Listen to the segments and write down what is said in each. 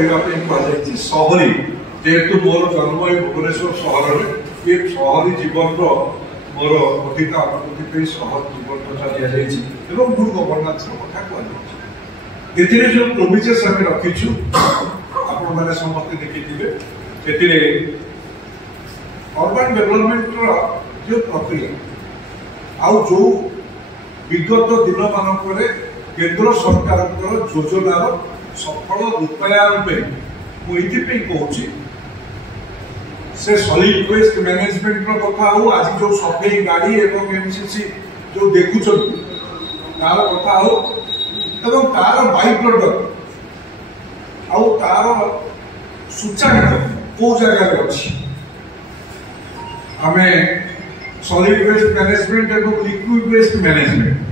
कहवाई सहरी जेहेतु मोर जन्म भुवनेश्वर सहर में ये सहरी जीवन मोर अधिक अनुभूति सहर जीवन कथा दि जाए गुड गवर्नेंस कथा कहते जो प्रोविजन्स आम रखीचु आपण मैंने समस्ते देखिए से अर्बन डेवलपमेंट जो प्रक्रिया आउ जो विगत दिन मानक केंद्र सरकार योजनार सफल रूपायन मुझे कहूँ से सॉलिड वेस्ट मैनेजमेंट कथा हो आज जो सफेई गाड़ी एवं एमसीसी जो देखुं तार कथा हो एवं तार बाई प्रडक्ट आउ तार सूचांक कौ जगह अच्छी आम सॉलिड वेस्ट मैनेजमेंट एवं लिक्विड वेस्ट मैनेजमेंट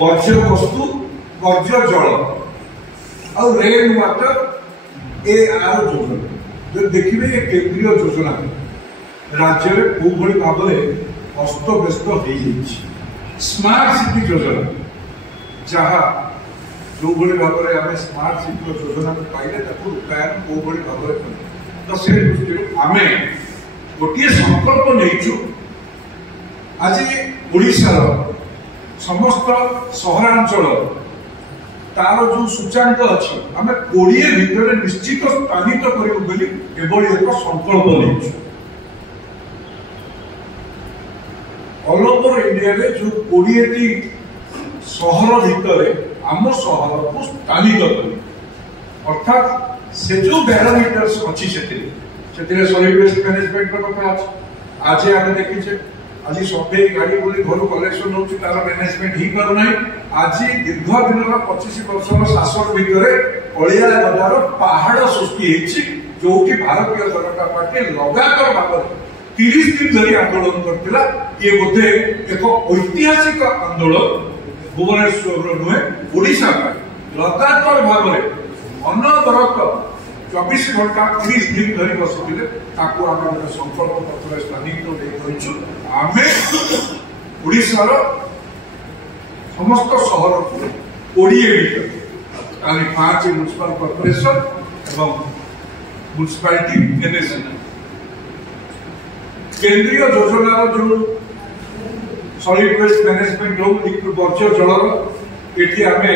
वर्ज्य वस्तु वर्ज्य जल और रेन वाटर ए आर योजना जो देखिए ये केंद्रीय योजना राज्य में कौ भाव में हस्तव्यस्त हो स्मार्ट सिटी योजना जहाँ जो भाव में आम स्मार्ट सिटी योजना पाइले रूपायन कौ भाव में तो से दृष्टि आम गोटे संकल्प नहीं आज ओडिशार समस्त सहरांचल तार जो सूचांक अच्छी आम 20 भितर निश्चित स्थानित करी एक संकल्प नहीं ऑल ओवर इंडिया रे जो 20टी सहर भितर आम सहर को स्थानित करी अर्थात से जो पैरामीटर्स अच्छी से सॉलिड वेस्ट मैनेजमेंट कथा आज आम देखीचे आज सफेई गाड़ी बोली घर कलेक्शन हो तार मैनेजमेंट ही करना आज दीर्घ दिन 25 वर्ष शासन भितर अलिया बजार पहाड़ सृष्टि जो कि भारतीय जनता पार्टी लगातार भाव 30 दिन धरी आंदोलन करथिला ये बोधे एक ऐतिहासिक आंदोलन भुवनेश्वर नुहे ओडिशा लगातार भाव में अनवरत 24 घंटा 30 दिन धरी बसुले संकल्प पत्र स्थानित आम ओडिशार समस्त सहर को 20 भितर 5 म्युनिसिपल कॉर्पोरेशन एवं म्युनिसिपालिटी एनएसी केंद्रीय योजना जो सॉलिड वेस्ट मैनेजमेंट हो वर्ज्य जल ये आम